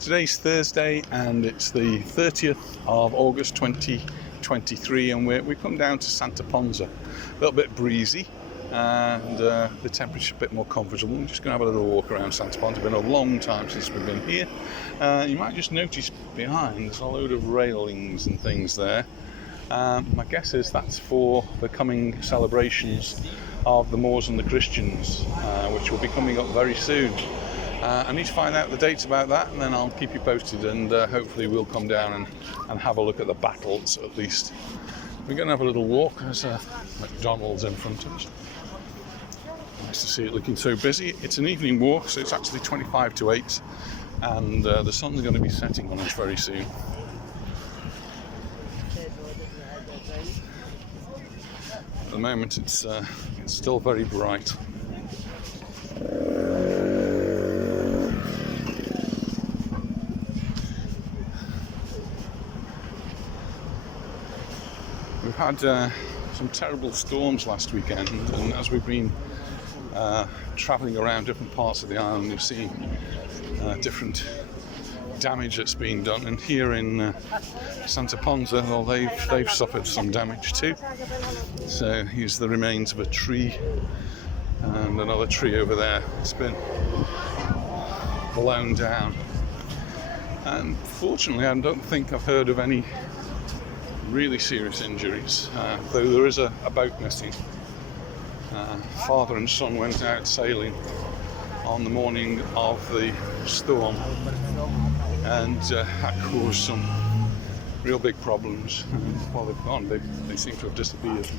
Today's Thursday and it's the 30th of August 2023, and we come down to Santa Ponsa. A little bit breezy and the temperature's a bit more comfortable. I'm just going to have a little walk around Santa Ponsa. It's been a long time since we've been here. You might just notice behind there's a load of railings and things there. My guess is that's for the coming celebrations of the Moors and the Christians, which will be coming up very soon. I need to find out the dates about that, and then I'll keep you posted, and hopefully we'll come down and have a look at the battles at least. We're going to have a little walk. There's a McDonald's in front of us. Nice to see it looking so busy. It's an evening walk, so it's actually 25 to 8, and the sun's going to be setting on us very soon. At the moment it's still very bright. We've had some terrible storms last weekend, and as we've been travelling around different parts of the island, we've seen different damage that's been done. And here in Santa Ponsa, well, they've suffered some damage too. So here's the remains of a tree and another tree over there. It's been blown down. And fortunately, I don't think I've heard of any really serious injuries, though there is a boat missing. Father and son went out sailing on the morning of the storm, and that caused some real big problems. While they've gone, they seem to have disappeared.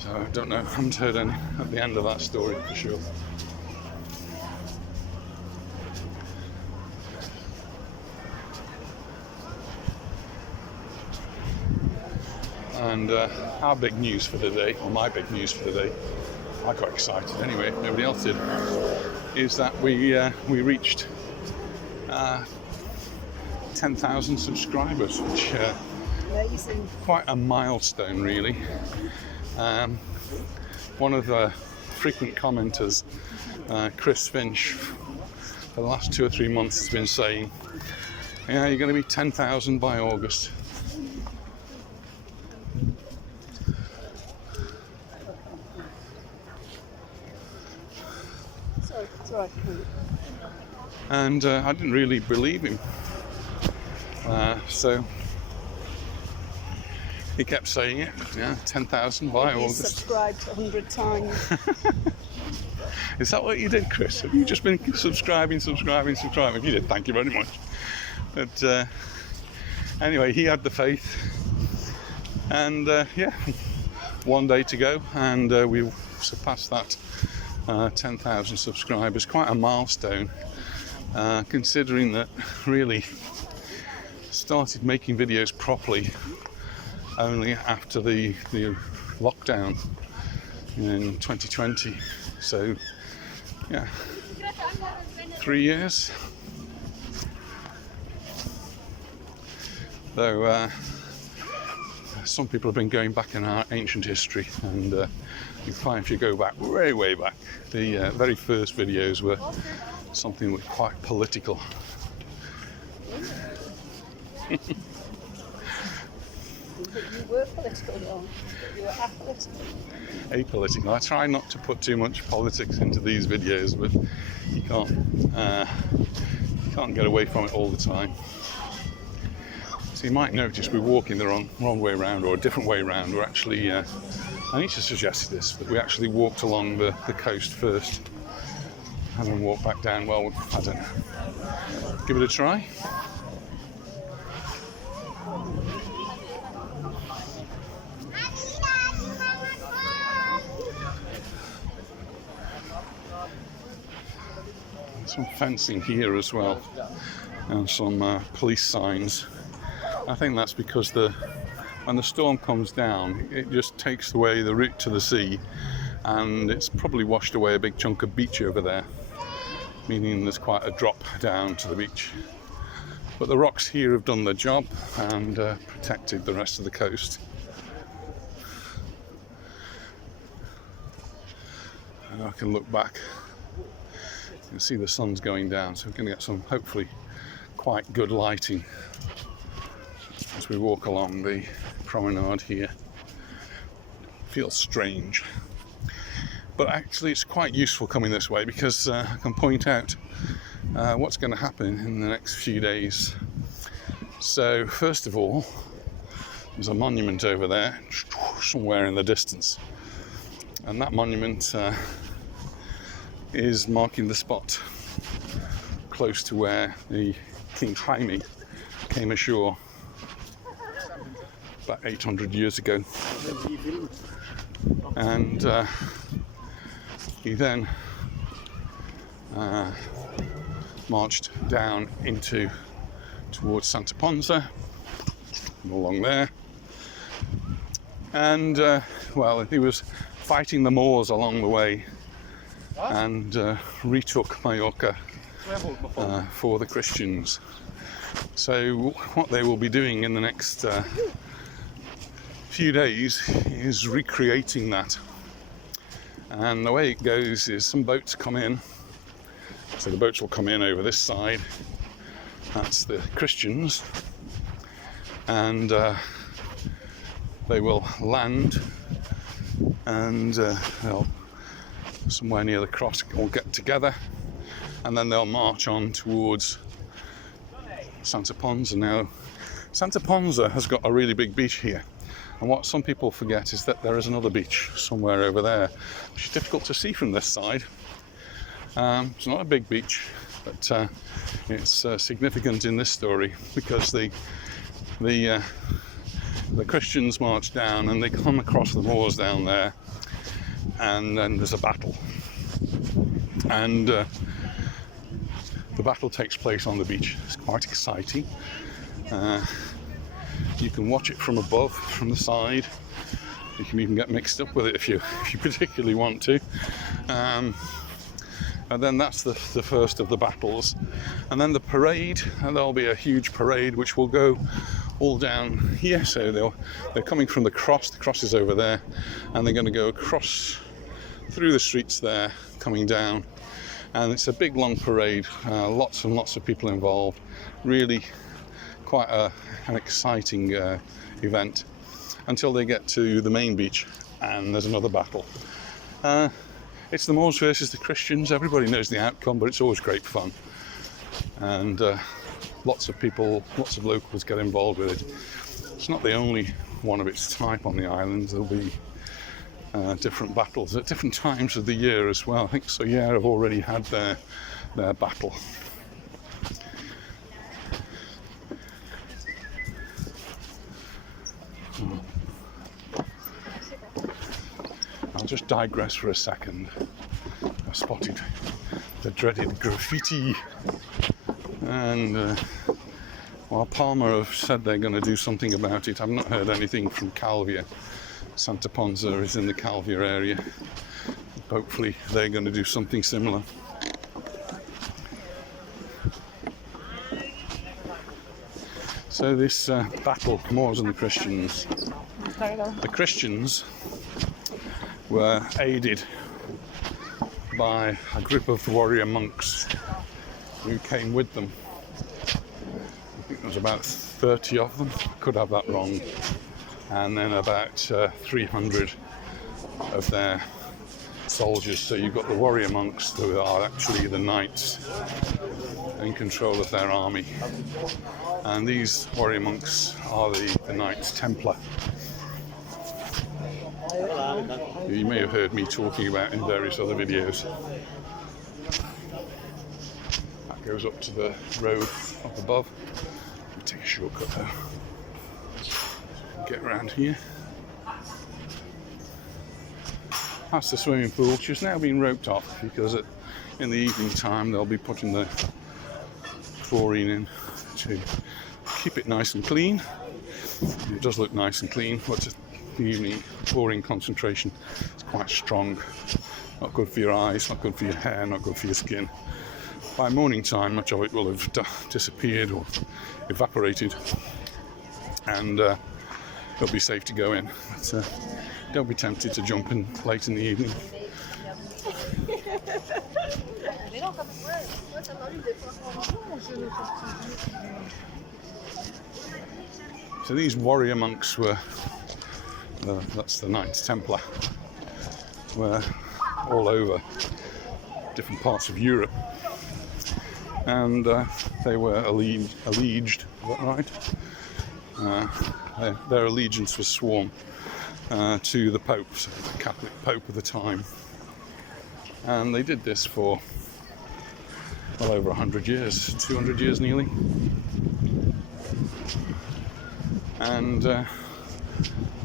So I don't know, I haven't heard any at the end of that story for sure. And our big news for the day, or my big news for the day, I got excited anyway, nobody else did, is that we reached 10,000 subscribers, which quite a milestone really. One of the frequent commenters, Chris Finch, for the last 2 or 3 months has been saying, yeah, you're going to be 10,000 by August. And I didn't really believe him, so he kept saying it, yeah, 10,000 by August. He's subscribed 100 times. Is that what you did, Chris? Have you just been subscribing? If you did, thank you very much. But anyway, he had the faith, and yeah, one day to go, and we've surpassed that 10,000 subscribers. Quite a milestone, considering that really started making videos properly only after the lockdown in 2020. So yeah, 3 years. Though some people have been going back in our ancient history, and you find if you go back way back, the very first videos were something that was quite political. You were political, though. You were apolitical. Apolitical. I try not to put too much politics into these videos, but you can't get away from it all the time. So you might notice we're walking the wrong way around, or a different way around. We're actually, I need to suggest this, but we actually walked along the coast first and then walked back down. Well, I don't know. Give it a try. Some fencing here as well, and some police signs. I think that's because when the storm comes down, it just takes away the route to the sea, and it's probably washed away a big chunk of beach over there, meaning there's quite a drop down to the beach. But the rocks here have done their job and protected the rest of the coast. And I can look back. You can see the sun's going down, so we're going to get some hopefully quite good lighting as we walk along the promenade here. Feels strange, but actually it's quite useful coming this way because I can point out what's going to happen in the next few days. So first of all, there's a monument over there somewhere in the distance, and that monument is marking the spot close to where the King Jaime came ashore about 800 years ago, and he then marched down towards Santa Ponsa, along there, and well, he was fighting the Moors along the way, and retook Mallorca for the Christians. So what they will be doing in the next few days is recreating that. And the way it goes is some boats come in. So the boats will come in over this side. That's the Christians. And they will land, and they'll somewhere near the cross all get together, and then they'll march on towards Santa Ponsa. Now, Santa Ponsa has got a really big beach here, and what some people forget is that there is another beach somewhere over there, which is difficult to see from this side. It's not a big beach, but it's significant in this story because the Christians march down and they come across the Moors down there, and then there's a battle, and the battle takes place on the beach. It's quite exciting. You can watch it from above, from the side. You can even get mixed up with it if you particularly want to. And then that's the first of the battles. And then the parade, and there'll be a huge parade which will go all down here. So they're coming from the cross is over there, and they're going to go across through the streets there, coming down. And it's a big long parade, lots and lots of people involved. Really quite an exciting event until they get to the main beach, and there's another battle. It's the Moors versus the Christians. Everybody knows the outcome, but it's always great fun. And lots of people, lots of locals get involved with it. It's not the only one of its type on the island. There'll be different battles at different times of the year as well. I think Soyer have already had their battle. I'll just digress for a second. I spotted the dreaded graffiti, and while Palmer have said they're going to do something about it, I've not heard anything from Calvia. Santa Ponsa is in the Calvia area. Hopefully they're going to do something similar. So this battle, Moors and the Christians. The Christians were aided by a group of warrior monks who came with them. I think there was about 30 of them, could have that wrong, and then about 300 of their soldiers. So you've got the warrior monks who are actually the knights in control of their army, and these warrior monks are the Knights Templar. You may have heard me talking about in various other videos. That goes up to the road up above. We'll take a shortcut there. Get around here. That's the swimming pool, which has now been roped off because in the evening time they'll be putting the chlorine in to keep it nice and clean. It does look nice and clean, but the evening chlorine concentration is quite strong. Not good for your eyes, not good for your hair, not good for your skin. By morning time, much of it will have disappeared or evaporated, and it'll be safe to go in. But don't be tempted to jump in late in the evening. So these warrior monks were, that's the Knights Templar, were all over different parts of Europe, and they were alleged, is that right? Their allegiance was sworn to the Pope, so the Catholic Pope of the time, and they did this for well over 100 years, 200 years nearly. And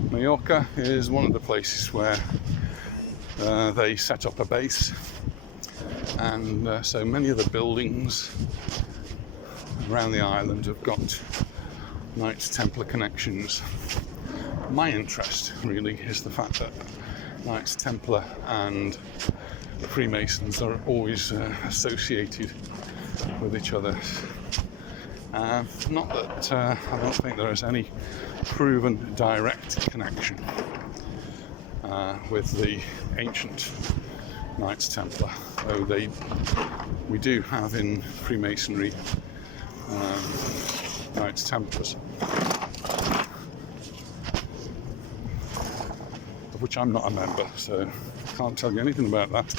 Mallorca is one of the places where they set up a base, and so many of the buildings around the island have got Knights Templar connections. My interest really is the fact that Knights Templar and Freemasons are always associated with each other. Not that I don't think there is any proven direct connection with the ancient Knights Templar, though we do have in Freemasonry Knights Templars, of which I'm not a member, so I can't tell you anything about that.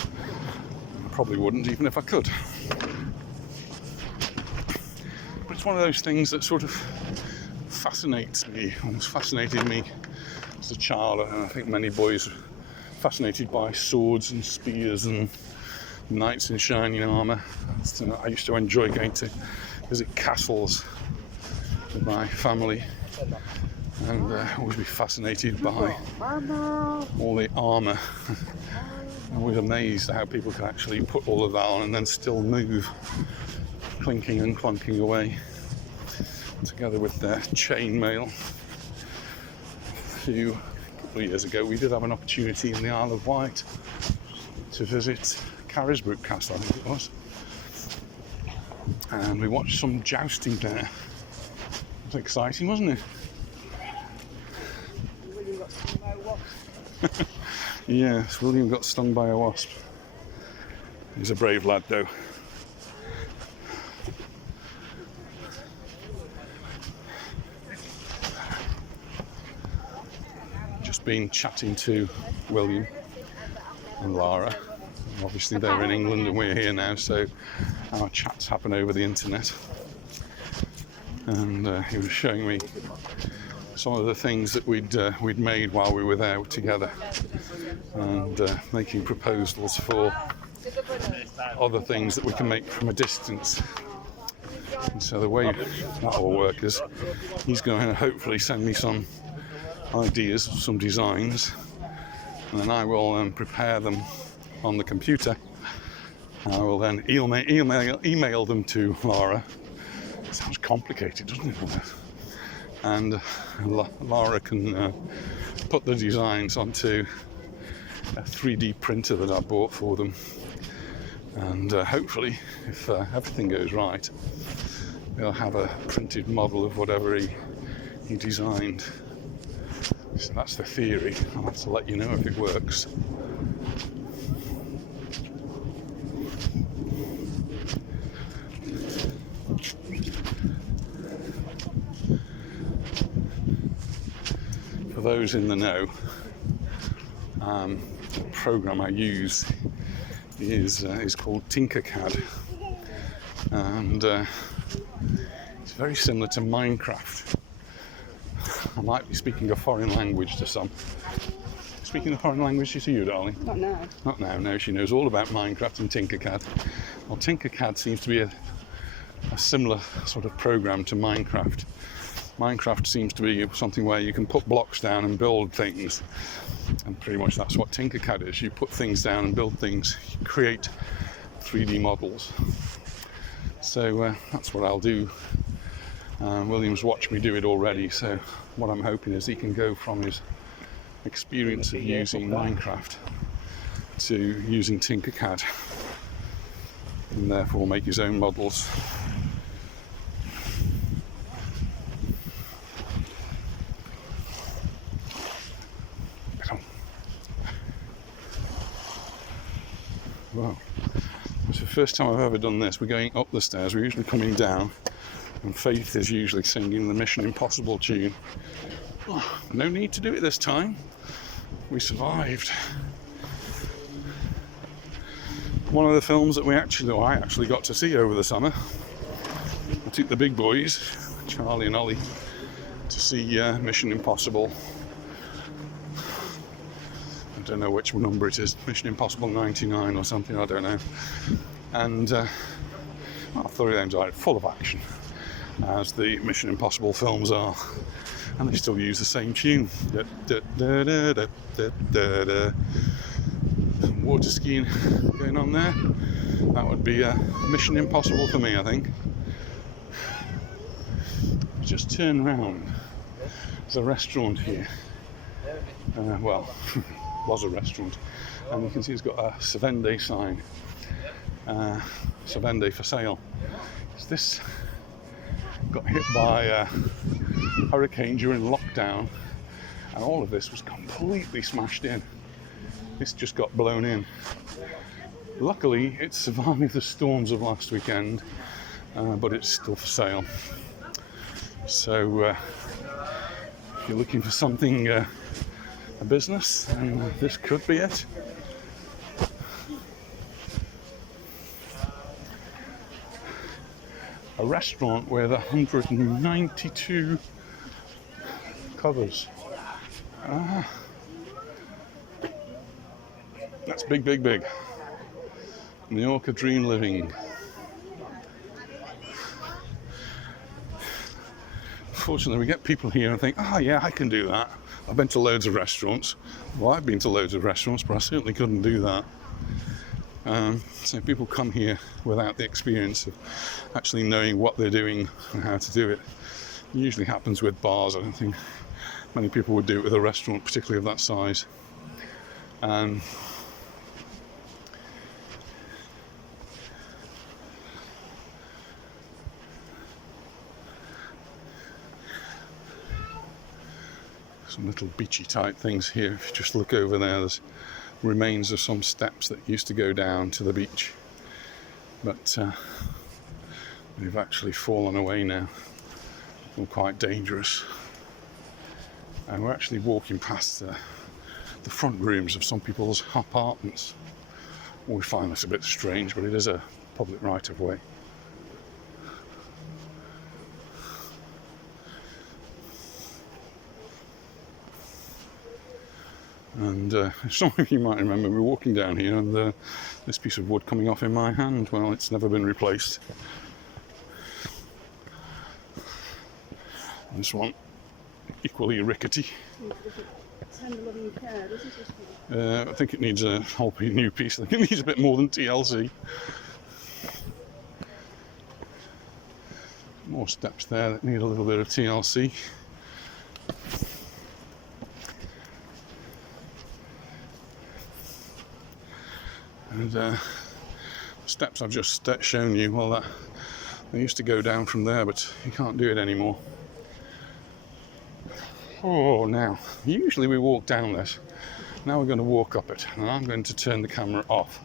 I probably wouldn't, even if I could. But it's one of those things that sort of fascinates me, almost fascinated me as a child, and I think many boys are fascinated by swords and spears and knights in shining armour. So I used to enjoy going to visit castles with my family, and always be fascinated by all the armour. I was amazed at how people could actually put all of that on and then still move, clinking and clunking away, together with their chainmail. A couple of years ago, we did have an opportunity in the Isle of Wight to visit Carisbrooke Castle, I think it was, and we watched some jousting there. It was exciting, wasn't it? William got stung by a wasp. Yes, William got stung by a wasp. He's a brave lad, though. Just been chatting to William and Lara. Obviously they're in England and we're here now, so our chats happen over the internet. And he was showing me some of the things that we'd made while we were there together, and making proposals for other things that we can make from a distance. And so the way that will work is he's going to hopefully send me some ideas, some designs, and then I will prepare them on the computer. I will then email them to Lara. It sounds complicated, doesn't it? And Lara can put the designs onto a 3D printer that I bought for them, and hopefully, if everything goes right, they'll have a printed model of whatever he designed. So that's the theory. I'll have to let you know if it works. For those in the know, the program I use is called Tinkercad, and it's very similar to Minecraft. I might be speaking a foreign language to some. Speaking a foreign language to you, darling? Not now. Not now, no. She knows all about Minecraft and Tinkercad. Well, Tinkercad seems to be a similar sort of program to Minecraft. Minecraft seems to be something where you can put blocks down and build things. And pretty much that's what Tinkercad is. You put things down and build things. You create 3D models. So that's what I'll do. William's watched me do it already, so what I'm hoping is he can go from his experience of using Minecraft to using Tinkercad, and therefore make his own models. Well, it's the first time I've ever done this. We're going up the stairs. We're usually coming down, And Faith is usually singing the Mission Impossible tune. Oh, no need to do it this time. We survived. One of the films that I actually got to see over the summer. I took the big boys, Charlie and Ollie, to see Mission Impossible. I don't know which number it is, Mission Impossible 99 or something, I don't know. And I thought they were full of action, as the Mission Impossible films are. And they still use the same tune. Some water skiing going on there. That would be Mission Impossible for me, I think. Just turn round. There's a restaurant here. Well, was a restaurant. And you can see it's got a Sevende sign. Sevende for sale. This got hit by a hurricane during lockdown, and all of this was completely smashed in. This just got blown in. Luckily, it survived the storms of last weekend, but it's still for sale. So, if you're looking for something, a business, then this could be it. A restaurant with 192 covers. That's big, big, big. Mallorca Dream Living. Fortunately, we get people here and think, oh yeah, I can do that. I've been to loads of restaurants. Well, I've been to loads of restaurants, but I certainly couldn't do that. So people come here without the experience of actually knowing what they're doing and how to do it. It usually happens with bars. I don't think many people would do it with a restaurant, particularly of that size. Some little beachy type things here. If you just look over there, there's remains of some steps that used to go down to the beach, but they've actually fallen away now. They're quite dangerous. And we're actually walking past the front rooms of some people's apartments. We find this a bit strange, but it is a public right of way. And some of you might remember we were walking down here and this piece of wood coming off in my hand. Well, it's never been replaced. This one, equally rickety. I think it needs a whole new piece. I think it needs a bit more than TLC. More steps there that need a little bit of TLC. And the steps I've just shown you, well, they used to go down from there, but you can't do it anymore. Oh, now, usually we walk down this. Now we're going to walk up it, and I'm going to turn the camera off,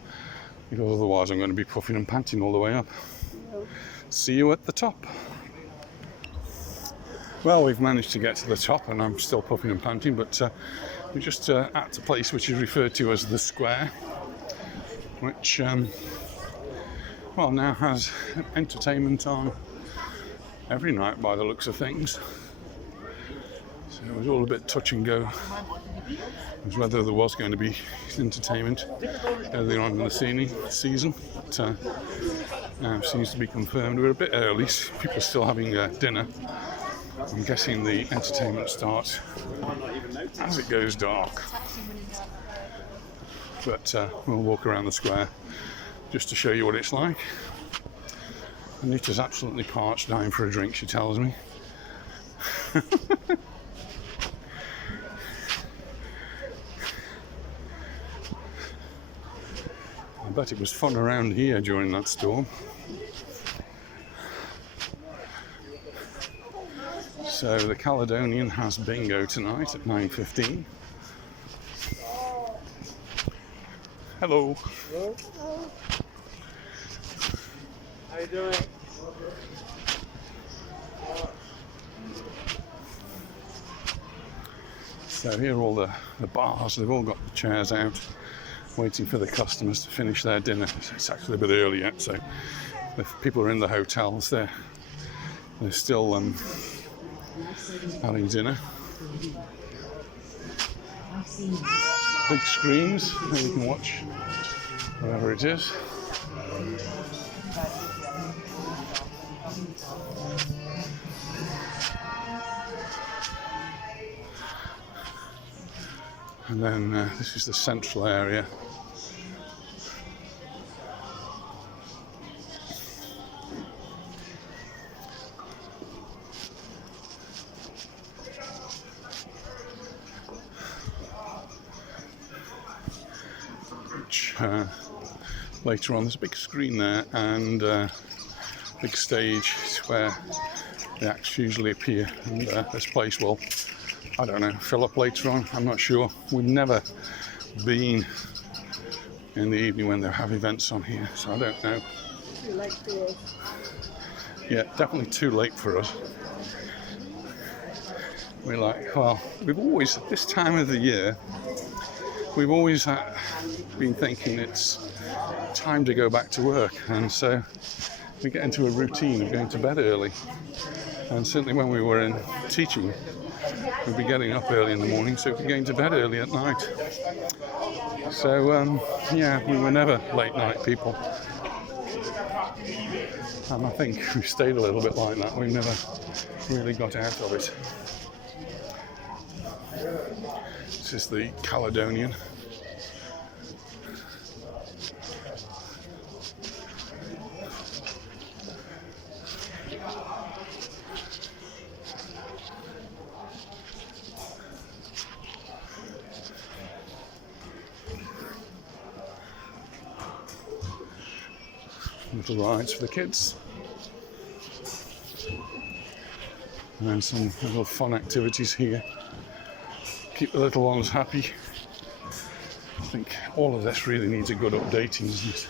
because otherwise I'm going to be puffing and panting all the way up. No. See you at the top. Well, we've managed to get to the top, and I'm still puffing and panting, but we're just at the place which is referred to as the Square, which well, now has entertainment on every night by the looks of things. So it was all a bit touch and go as whether there was going to be entertainment earlier on in the season, but now it seems to be confirmed. We're a bit early, so people are still having dinner. I'm guessing the entertainment starts as it goes dark. But we'll walk around the square just to show you what it's like. Anita's absolutely parched, dying for a drink, she tells me. I bet it was fun around here during that storm. So the Caledonian has bingo tonight at 9:15. Hello. Hello. How you doing? So here are all the bars. They've all got the chairs out, waiting for the customers to finish their dinner. It's actually a bit early yet, so if people are in the hotels, they're still having dinner. Big screens where you can watch whatever it is. And then this is the central area. Which later on there's a big screen there and big stage where the acts usually appear, and this place will, I don't know, fill up later on. I'm not sure. We've never been in the evening when they have events on here, so I don't know. Too late for us. Yeah, definitely too late for us. We're like, well, we've always, at this time of the year, we've always been thinking it's time to go back to work, and so we get into a routine of going to bed early. And certainly when we were in teaching, we'd be getting up early in the morning, so we'd be going to bed early at night. So, yeah, we were never late night people. And I think we've stayed a little bit like that. We've never really got out of it. This is the Caledonian. Little rides for the kids, and then some little fun activities here. Keep the little ones happy. I think all of this really needs a good updating, isn't it?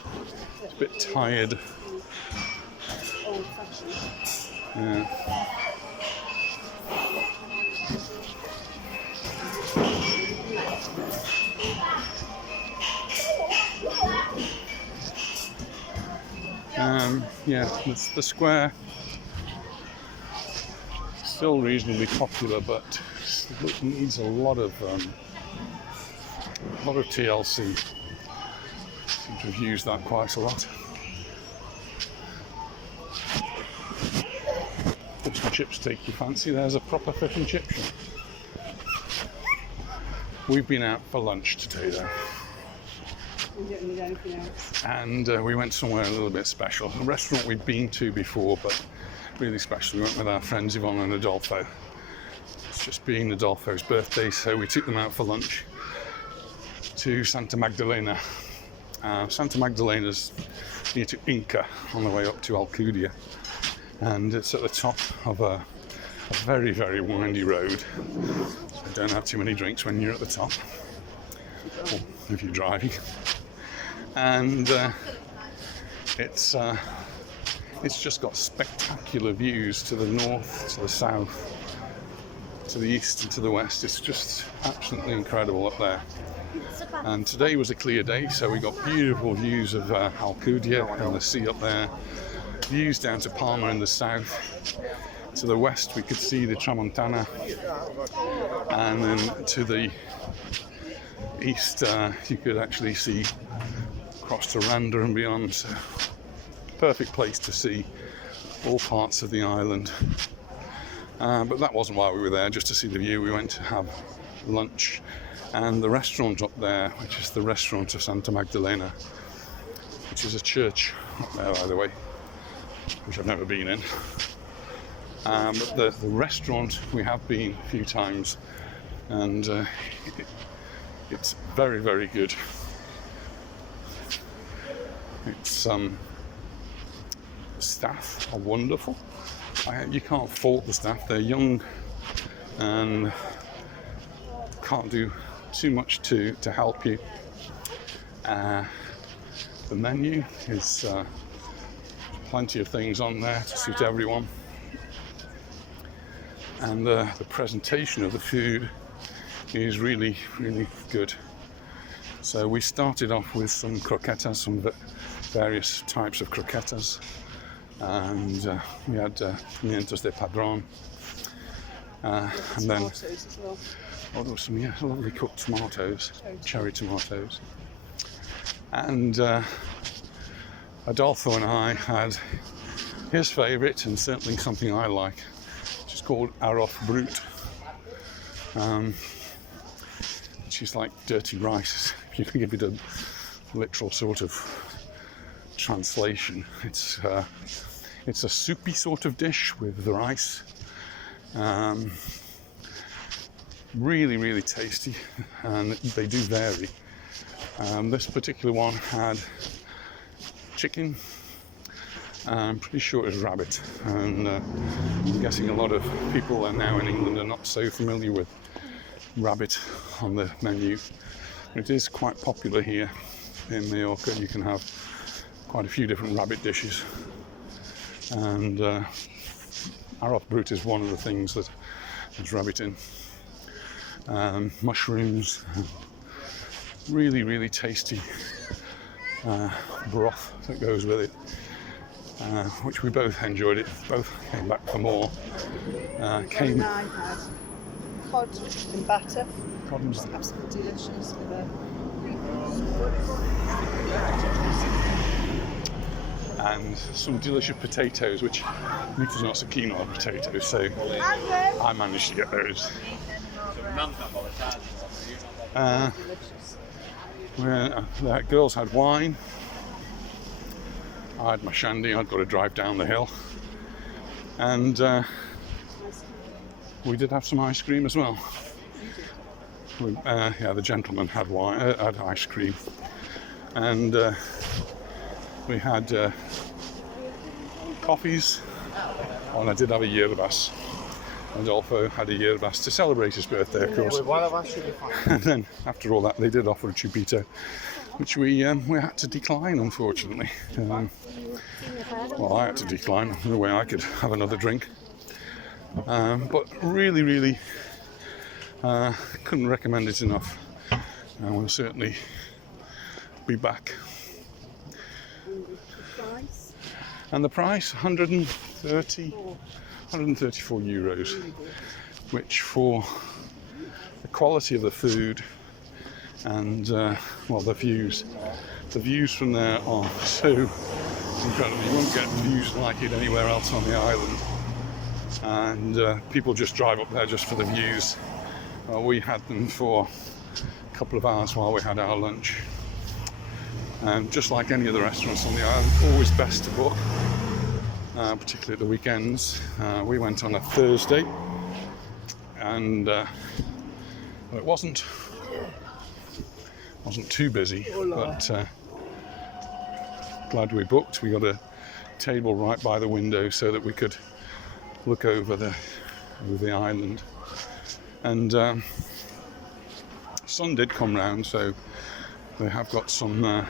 It's a bit tired. Old-fashioned. Yeah. Yeah, the square still reasonably popular, but it needs a lot of TLC. Seem to have used that quite a lot. Fish and chips take your fancy. There's a proper fish and chip shop. We've been out for lunch today, though. We don't need anything else. And we went somewhere a little bit special. A restaurant we'd been to before, but really special. We went with our friends Yvonne and Adolfo. It's just been Adolfo's birthday, so we took them out for lunch to Santa Magdalena. Santa Magdalena's near to Inca on the way up to Alcudia, and it's at the top of a very, very windy road. So don't have too many drinks when you're at the top, or if you're driving. And it's just got spectacular views to the north, to the south, to the east and to the west. It's just absolutely incredible up there. And today was a clear day, so we got beautiful views of Alcudia and the sea up there, views down to Palma in the south. To the west we could see the Tramontana, and then to the east you could actually see across to Randa and beyond. So perfect place to see all parts of the island. But that wasn't why we were there, just to see the view. We went to have lunch, and the restaurant up there, which is the restaurant of Santa Magdalena, which is a church up there, by the way, which I've never been in. But the restaurant we have been a few times, and it's very, very good. It's staff are wonderful. You can't fault the staff. They're young and can't do too much to help you. The menu is plenty of things on there to suit everyone, and the presentation of the food is really, really good. So we started off with some croquetas, some various types of croquetas, and we had pimientos de padrón, and then Tomatoes as well. oh, there was some lovely cooked tomatoes, cherry tomatoes, and Adolfo and I had his favourite, and certainly something I like, which is called arroz brut. Which is like dirty rice. If you can give it a literal sort of translation, it's a soupy sort of dish with the rice. Really, really tasty, and they do vary. This particular one had chicken. I'm pretty sure it was rabbit, and I'm guessing a lot of people are now in England are not so familiar with rabbit on the menu. It is quite popular here in Mallorca. You can have quite a few different rabbit dishes, and arroz brut is one of the things that has rabbit in. Mushrooms, really, really tasty broth that goes with it, which we both enjoyed. It both came back for more. And I had cod and batter. Cod and Just batter. absolutely delicious with a And some delicious potatoes, which Nita's not so keen on potatoes, so I managed to get those. The girls had wine. I had my shandy. I'd got to drive down the hill, and we did have some ice cream as well. The gentleman had wine, had ice cream, and we had coffees. And I did have a yerbas. Adolfo had a yerbas to celebrate his birthday, of course. And then, after all that, they did offer a chupito, which we had to decline, unfortunately. Well, I had to decline. No way I could have another drink. But really, really, couldn't recommend it enough. And we'll certainly be back. And the price, 134 euros, which for the quality of the food and the views from there are so incredible. You won't get views like it anywhere else on the island, and people just drive up there just for the views. We had them for a couple of hours while we had our lunch, and just like any of the restaurants on the island, always best to book. Particularly at the weekends. We went on a Thursday, and it wasn't too busy, but glad we booked. We got a table right by the window so that we could look over the island, and sun did come round, so they have got some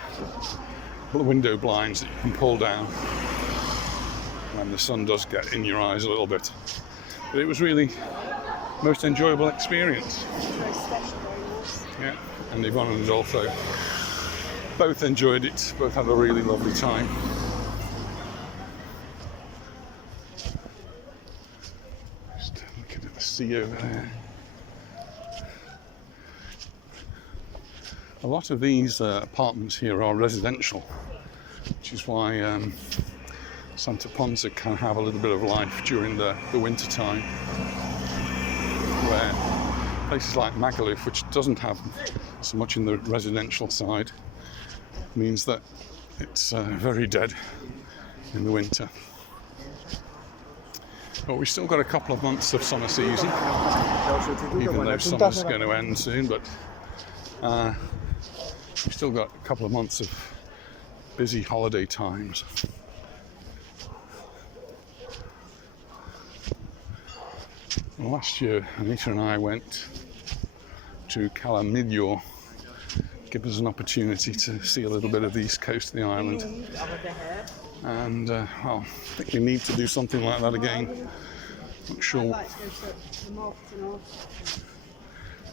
window blinds that you can pull down when the sun does get in your eyes a little bit. But it was really the most enjoyable experience. very special, very nice. Yeah, and Yvonne and Adolfo both enjoyed it, both had a really lovely time. Just looking at the sea over there. A lot of these apartments here are residential, which is why Santa Ponsa can have a little bit of life during the winter time, where places like Magaluf, which doesn't have so much in the residential side, means that it's very dead in the winter. But we've still got a couple of months of summer season, even though summer's going to end soon, but we've still got a couple of months of busy holiday times. Last year, Anita and I went to Calamillo, give us an opportunity to see a little bit of the east coast of the island. And, I think we need to do something like that again. Not sure.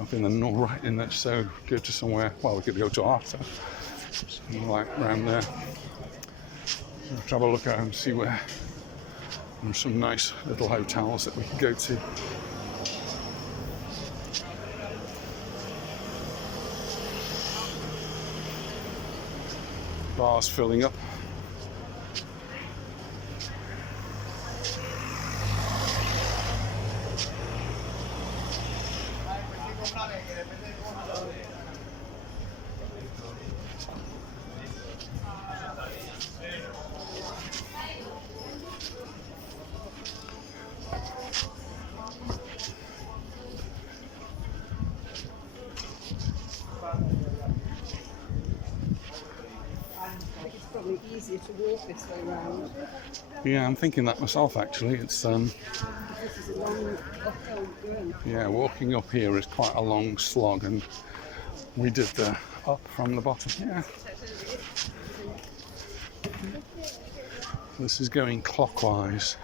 up in the north, right in there, so go to somewhere, well, we could go to Arta, something like around there. Let's have a look out and see where there's some nice little hotels that we could go to. Bars filling up. It's probably easier to walk this way round. Yeah, I'm thinking that myself actually. It's This is a long uphill run. yeah, walking up here is quite a long slog, and we did the up from the bottom. Yeah. This is going clockwise.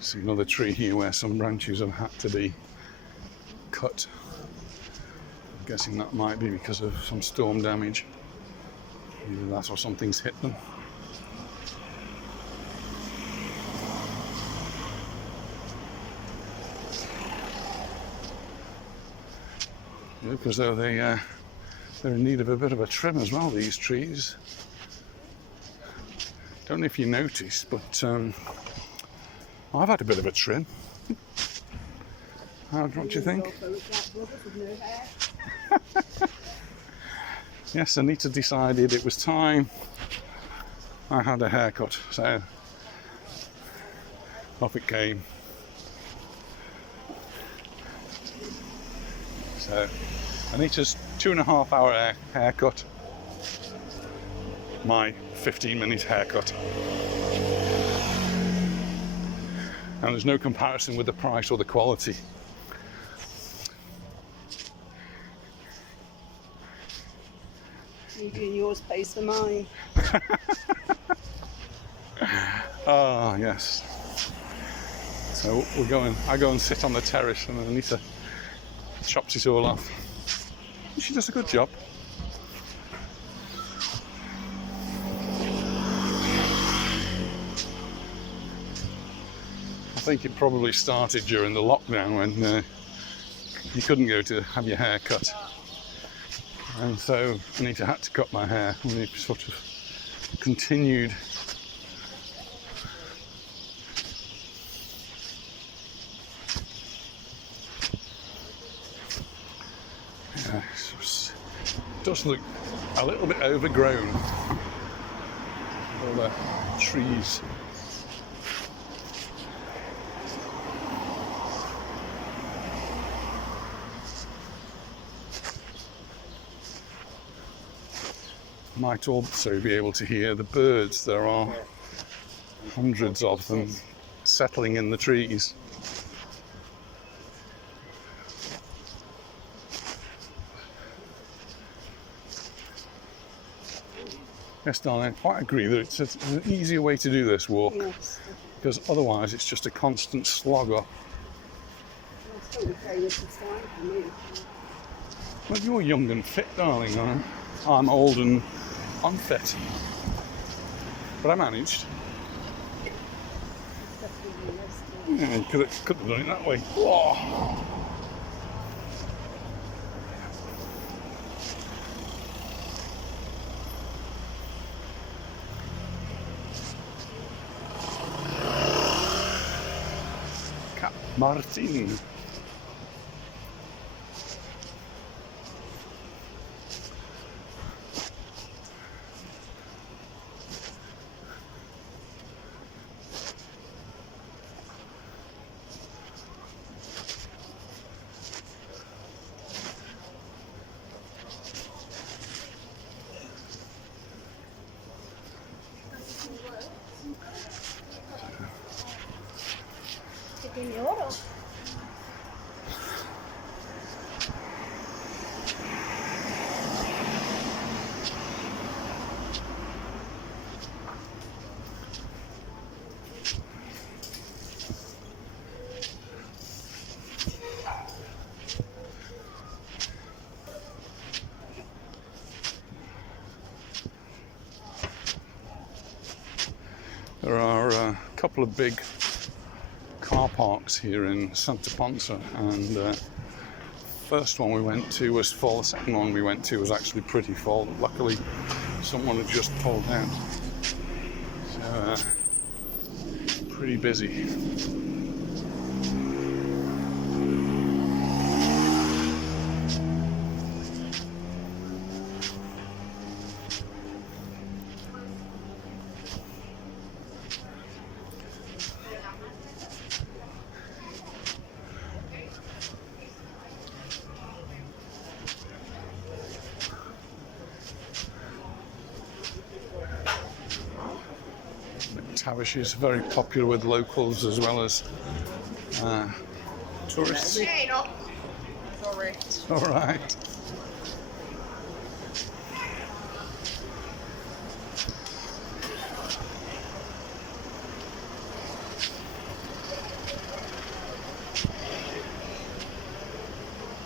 See another tree here where some branches have had to be cut. I'm guessing that might be because of some storm damage. Either that or something's hit them. Yeah, because though they're in need of a bit of a trim as well, these trees. Don't know if you noticed, but I've had a bit of a trim. What do you think? Yes, Anita decided it was time I had a haircut, so off it came. So Anita's 2.5 hour haircut, my 15-minute haircut. And there's no comparison with the price or the quality. You doing yours pays for mine. Ah, yes. So I go and sit on the terrace, and Anita chops it all off. She does a good job. I think it probably started during the lockdown when you couldn't go to have your hair cut. And so Anita had to cut my hair, and it sort of continued. Yeah, it does look a little bit overgrown, all the trees. Might also be able to hear the birds. There are hundreds of them settling in the trees. Yes, darling, I quite agree that it's an easier way to do this walk, Yes. because otherwise it's just a constant slog up. I still would say this is fine for me. Well, you're young and fit, darling. I'm old and unfit, but I managed. Yeah, you could have done it that way. Whoa. Cap Martin. Signoro. couple of big car parks here in Santa Ponsa, and first one we went to was full. The second one we went to was actually pretty full. Luckily, someone had just pulled out. So, pretty busy. Tavish is very popular with locals as well as tourists. Sorry. All right.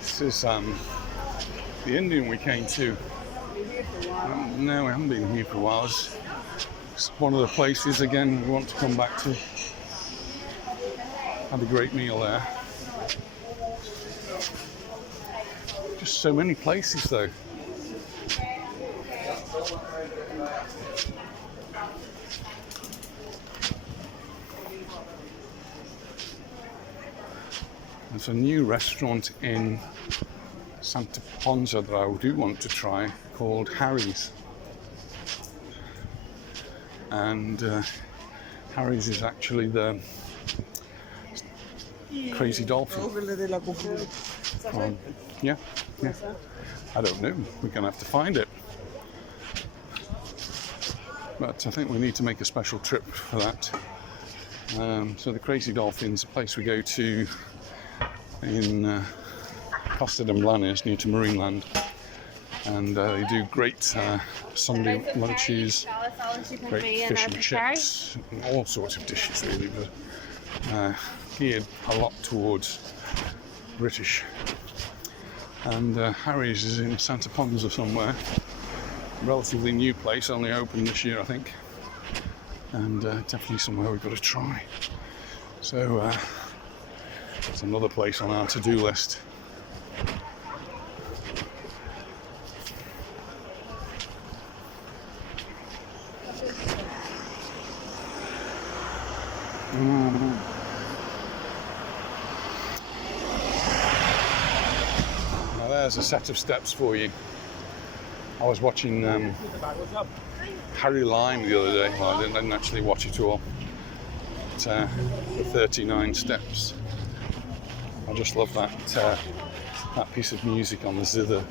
This is the Indian we came to. No, we haven't been here for a while. It's one of the places again we want to come back to. Had a great meal there. Just so many places though. There's a new restaurant in Santa Ponsa that I do want to try called Harry's. And Harry's is actually the Crazy Dolphin. Yeah. I don't know. We're going to have to find it. But I think we need to make a special trip for that. So the Crazy Dolphin's a place we go to in Costa de Baleares, near to Marineland. And they do great Sunday lunches, great fish and chips, and all sorts of dishes really, but geared a lot towards British. And Harry's is in Santa Ponsa somewhere, relatively new place, only opened this year I think, and definitely somewhere we've got to try. So it's another place on our to-do list. Now there's a set of steps for you. I was watching Harry Lime the other day. Well, I didn't actually watch it all. But, the 39 steps. I just love that piece of music on the zither.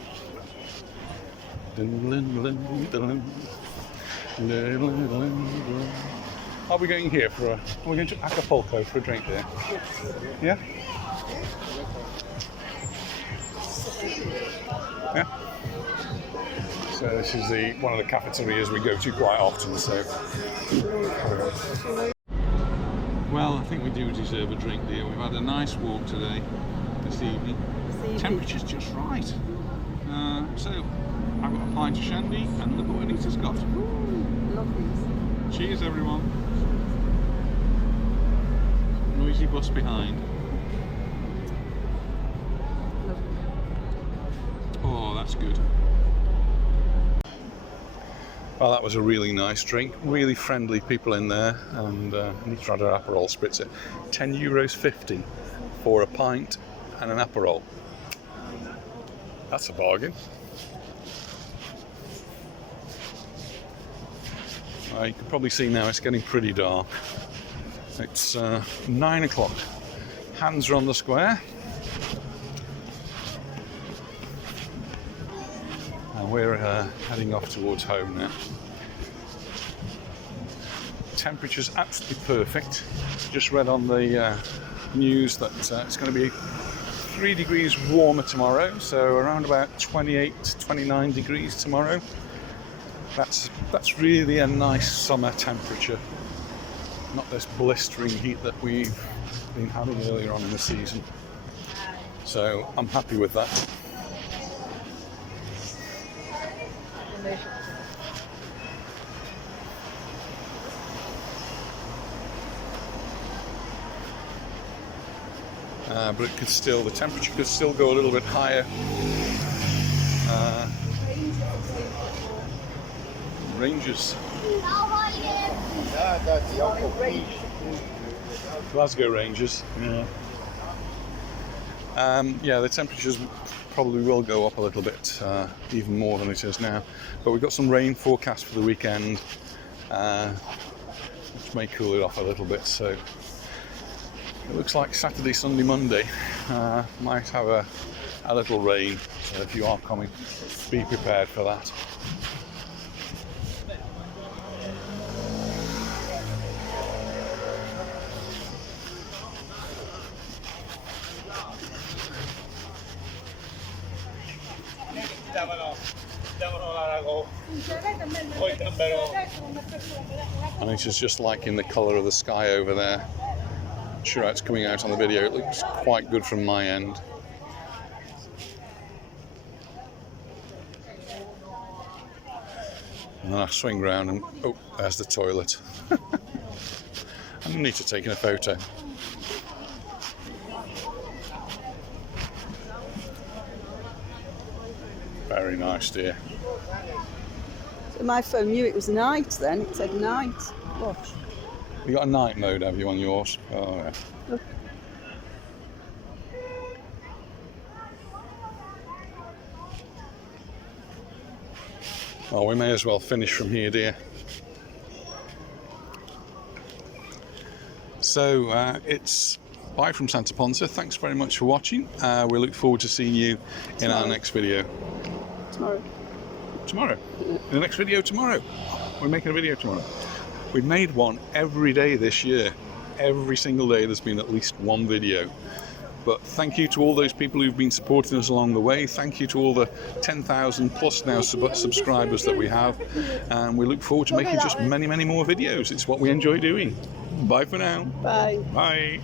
Are we going here are we going to Acapulco for a drink there? Yeah? Yeah? So this is one of the cafeterias we go to quite often, so. Well, I think we do deserve a drink there. We've had a nice walk today, this evening. Temperature's just right. So I've got a pint of shandy and look what Anita's got. Lovely. Cheers everyone. Noisy bus behind. Oh, that's good. Well, that was a really nice drink. Really friendly people in there, and Anita had her Aperol spritzer. €10.50 for a pint and an Aperol. That's a bargain. You can probably see now it's getting pretty dark. It's 9 o'clock. Hands are on the square. And we're heading off towards home now. Temperature's absolutely perfect. Just read on the news that it's going to be 3 degrees warmer tomorrow, so around about 28, 29 degrees tomorrow. That's really a nice summer temperature, not this blistering heat that we've been having earlier on in the season. So I'm happy with that. but it could still, the temperature could still go a little bit higher. Rangers. Glasgow Rangers. Yeah. Yeah, the temperatures probably will go up a little bit, even more than it is now. But we've got some rain forecast for the weekend, which may cool it off a little bit. So it looks like Saturday, Sunday, Monday might have a little rain. So if you are coming, be prepared for that. And it is just liking the colour of the sky over there. Not sure how it's coming out on the video. It looks quite good from my end. And then I swing round and oh, there's the toilet. I need to take a photo. Very nice, dear. So my phone knew it was night then. It said night. Watch. You got a night mode, have you, on yours? Oh, yeah. Look. Well, we may as well finish from here, dear. So it's bye from Santa Ponsa. Thanks very much for watching. We look forward to seeing you in our next video. Tomorrow? In the next video tomorrow. We're making a video tomorrow. We've made one every day this year. Every single day there's been at least one video. But thank you to all those people who've been supporting us along the way. Thank you to all the 10,000 plus now subscribers that we have. And we look forward to making just many, many more videos. It's what we enjoy doing. Bye for now. Bye. Bye.